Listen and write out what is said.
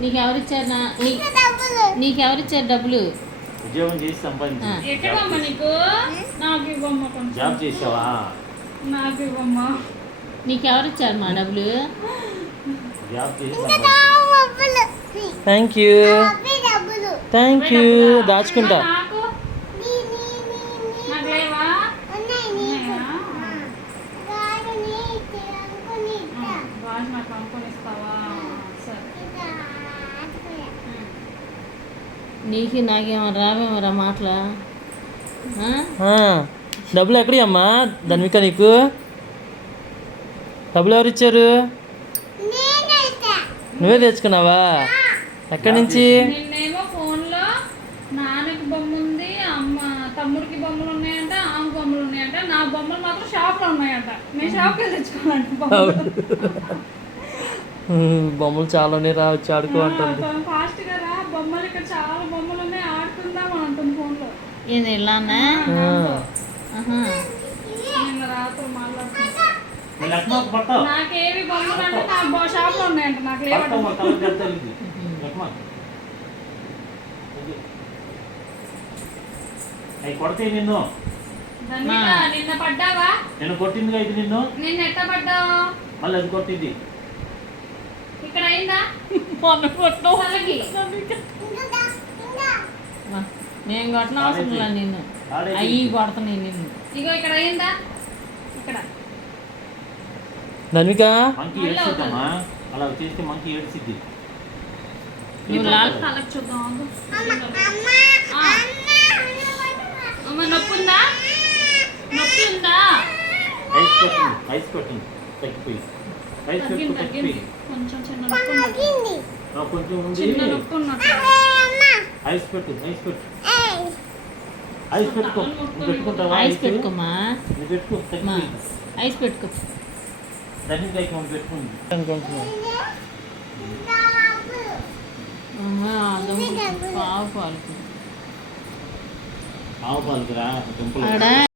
నీకెవరిచ్చారు నీకెవరిచ్చారు డబ్బులు? ఉద్యోగం చేసి సంపాదించు. జాబ్ చేసావా? నీకెవరిచ్చారు మా డబ్బులు? జాబ్ చేసి థ్యాంక్ యూ దాచుకుంటా. నీకు నాకేమో రావేమోరా మాటలా? డబ్బులు ఎక్కడి అమ్మా ధన్విక? నీకు డబ్బులు ఎవరు ఇచ్చారు? నువ్వే తెచ్చుకున్నావా? ఎక్కడి నుంచి? నిన్నేమో ఫోన్లో నాన్నకి బొమ్మ ఉంది, అమ్మ తమ్ముడికి బొమ్మలు ఉన్నాయంట, ఆమె బొమ్మలు ఉన్నాయంట, నా బొమ్మలు మాత్రం షాప్లో ఉన్నాయంట. నేను షాప్కి వెళ్ళి తెచ్చుకోవాలంట. బొమ్మలు చాలానే రావచ్చు ఆడుకో అంటుంది. ఫాస్ట్ గా రా, బొమ్మలు ఇక్కడ చాలా బొమ్మలు ఉన్నాయి, ఆడుకుందాం అని అంటుంది ఫోన్లో. ఏది ఇలానే? నిన్న రాత్రి మాట్లాడుతున్నా. నాకేవి బొమ్మలు అంటే నా షాప్లో ఉన్నాయంట, నాకు లేవంట. కొడితే నిన్ను నిన్న పడ్డావా? నేను కొట్టింది అయితే నిన్ను. నిన్న ఎట్ట పడ్డావు? మళ్ళీ అది కొట్టింది. ఇక్కడ అయిందా? నేను కొట్టిన అవసరం లేదు నిన్ను, అయ్యి కొడుతున్నాయి నిన్ను. ఇగో ఇక్కడ అయిందా? ఇక్కడ ధన్విక మంకీ ఏడ్చిద్దమ్మా, అలా చేస్తే మంకీ ఏడ్చిద్ది. తలకు చూద్దాం. అమ్మ నొప్పి ఉందా? నొప్పి ఉందా? ఐస్ పెట్టింది తగ్గిపోయి. తగ్గింది కొంచెం చిన్న నొప్పి కొంచెం ఉంది. చిన్న నొప్పి ఉన్నట్టు. ఐస్ పెట్టు ఐస్ పెట్టుకో. పెట్టుకుంటావా? ఐస్ పెట్టుకోమా, పెట్టుకో. ఐస్ పెట్టుకో. దాన్ని పెట్టుకుంది అనుకుంటున్నాను. పావు పాలు ఆవు పాలుకురా దుంపలు.